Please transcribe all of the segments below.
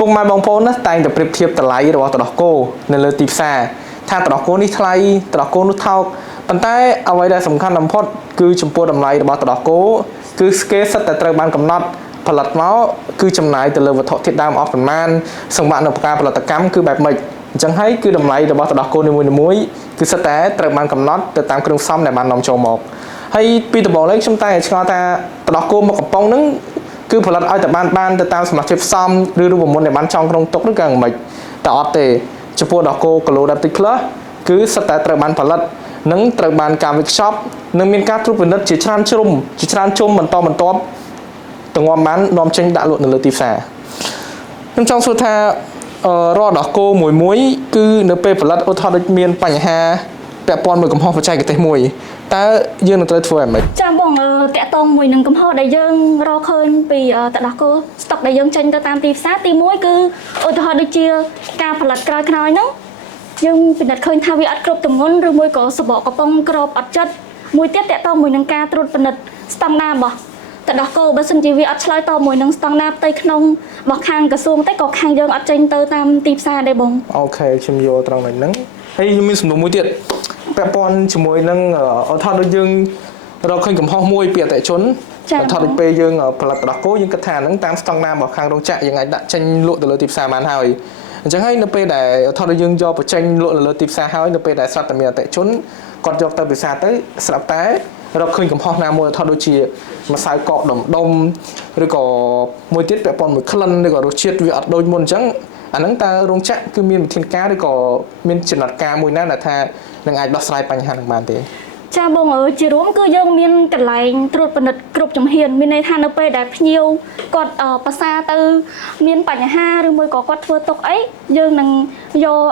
ពុកម៉ែបងប្អូនណាតែងតែប្រៀបធៀបតម្លៃរបស់ទឹកដោះគោនៅលើទីផ្សារថាទឹកដោះគោនេះថ្លៃទឹកដោះគោនោះថោកប៉ុន្តែអ្វីដែលសំខាន់បំផុតគឺចំពោះតម្លៃរបស់ទឹកដោះគោគឺស្កេលសិតតែត្រូវបានកំណត់ផលិតមកគឺចំណាយទៅលើវត្ថុធាតុដើមអស់ប្រមាណសង្វាក់នៅការផលិតកម្មគឺបែបម៉េចអញ្ចឹងហើយគឺតម្លៃរបស់ទឹកដោះគោនីមួយៗគឺសិតតែត្រូវបានកំណត់ទៅតាមគ្រឿងផ្សំដែលបាននាំចូលមកហើយពីដំបូងឡើយខ្ញុំតែឆ្ងល់ថាទឹកដោះគោមកកំប៉ុងហ្នឹងគឺផលិតឲ្យតែបានទៅតាមសមាជិកផ្សំឬរូបមន្តដែលបានចងក្នុងទុកឬក៏យ៉ាងម៉េចតែអត់ទេចំពោះដោះគោគីឡូ10 plus គឺសិតតែត្រូវបានផលិតនិងត្រូវបានការវេចខ្ចប់និងមានការត្រួតពិនិត្យជាច្រើនជុំបន្តទាំងបាននាំចេញដាក់លក់នៅលើទីផ្សារខ្ញុំចង់សួរថារាល់ដោះគោមួយគឺនៅពេលផលិតឧទាហរណ៍ដូចមានបញ្ហាពាក់ព័ន្ធមួយកំហុសបច្ចេកទេសមួយតើយើងនឹងត្រូវធ្វើយ៉ាងម៉េចចាបងតាក់ទងមួយនឹងកំហុសដែលយើងរកឃើញពីទឹកដោះគោស្តុកដែលយើងចេញទៅតាមទីផ្សារទី1គឺឧទាហរណ៍ដូចជាការផលិតក្រោយហ្នឹងយើងពិនិត្យឃើញថាវាអត់គ្រប់ទម្ងន់ឬមួយក៏សបកកំប៉ុងក្របអត់ចិត្តមួយទៀតតាក់ទងមួយនឹងការត្រួតពិនិត្យស្តង់ដាររបស់ទឹកដោះគោបើសិនជាវាអត់ឆ្លើយតបមួយនឹងស្តង់ដារផ្ទៃក្នុងរបស់ខាងក្រសួងតែក៏ខាងយើងអត់ចេញទៅតាមទីផ្សារដែរបងអូខេខ្ញុំយល់ត្រង់ហ្នឹងហើយខ្ញុំមានសំណួរមួយទៀតពាក់ព័ន្ធជាមួយនឹងឧទាហរណ៍ដូចយើងរកឃើញកំហុសមួយពីអតិថិជនឧទាហរណ៍ដូចពេលយើងផលិតទឹកដោះគោយើងគិតថាហ្នឹងតាមស្តង់ដាររបស់ខាងរោងចក្រយើងអាចដាក់ចេញលក់ទៅលើទីផ្សារបានហើយអញ្ចឹងហើយនៅពេលដែលឧទាហរណ៍ដូចយើងយកបញ្ចេញលក់នៅលើទីផ្សារហើយនៅពេលដែលស្រាប់តែមានអតិថិជនគាត់យកទៅពិសាទៅស្រាប់តែរកឃើញកំហុសណាមួយឧទាហរណ៍ដូចជាម្សៅកកដុំឬក៏មួយទៀតពាក់ព័ន្ធមួយក្លិនឬក៏រសជាតិវាអត់ដូចមុនអញ្ចឹងអាហ្នឹងតើរោងចក្រគឺមានវិធានការឬក៏មានចំណាត់ការមួយណាដែលថានឹងអាចដោះស្រាយបញ្ហាហ្នឹងបានទេចាបងជារួមគឺយើងមានកន្លែងត្រួតពិនិត្យគ្រប់ជំហានមានន័យថានៅពេលដែលភ្ញៀវគាត់ប្រសាទៅមានបញ្ហាឬមួយក៏គាត់ធ្វើទុកអីយើងនឹងយក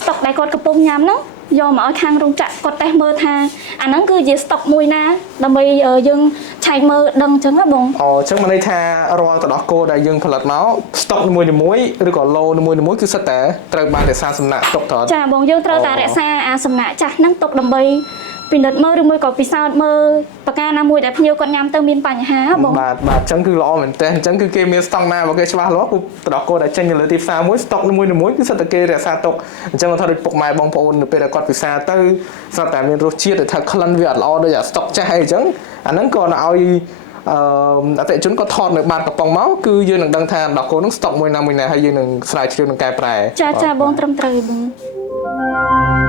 ស្តុកដែលគាត់កំពុងញ៉ាំហ្នឹងយកមកឲ្យខាងរោងចក្រគាត់តេស្តមើលថាអាហ្នឹងគឺជាស្តុកមួយណាដើម្បីយើងឆែកមើលដឹងអញ្ចឹងណាបងអញ្ចឹងមានន័យថារាល់ទឹកដោះគោដែលយើងផលិតមកស្តុកនីមួយឬក៏ឡូនីមួយគឺសិតតែត្រូវបានរក្សាសំណាក់ទុកត្រូវចាបងយើងត្រូវតែរក្សាសំណាក់ចាស់ហ្នឹងទុកដើម្បីពិនិត្យមើលឬមួយក៏ពិសោធន៍មើលប្រការណាមួយដែលភ្ញៀវគាត់ញ៉ាំទៅមានបញ្ហាបងបាទអញ្ចឹងគឺល្អមែនតើអញ្ចឹងគឺគេមានស្តង់ដាររបស់គេច្បាស់លាស់គឺទឹកដោះគោដែលចេញនៅលើទីផ្សារមួយស្តុកនីមួយគឺសិតតែគេរក្សាទុកអញ្ចឹងថាដូចពុកម៉ែបងប្អូននៅពេលដែលគាត់ពិសាទៅស្រាប់តែមានរសជាតិដែលថាក្លិនវាអត់ល្អដូចអាស្តុកចាស់អីអញ្ចឹងអាហ្នឹងក៏ឲ្យអតិថិជនក៏ថតនៅបាតកំប៉ុងមកគឺយើងនឹងដឹងថាដោះគោនឹងស្តុកមួយណាហើយយើងនឹងស្រាវជ្រាវនឹងកែប្រែចាបងត្រឹមត្រូវបង